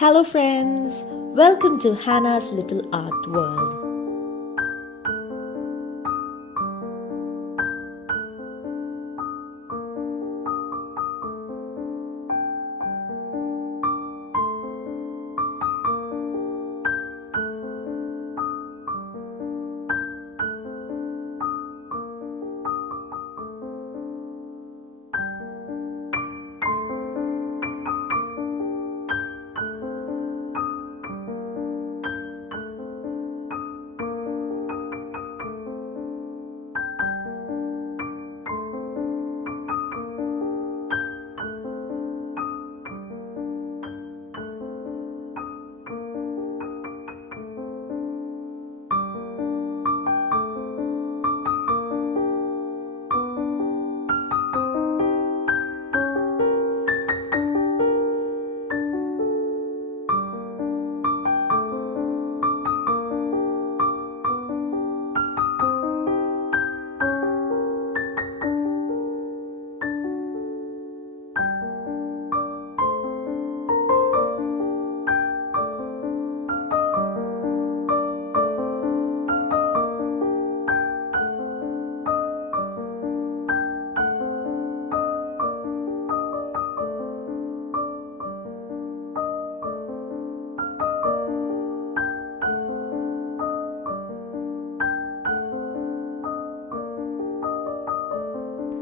Hello, friends. Welcome to Hannah's Little Art World.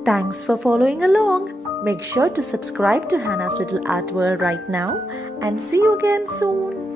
Thanks for following along. Make sure to subscribe to Hannah's Little Art World right now and see you again soon.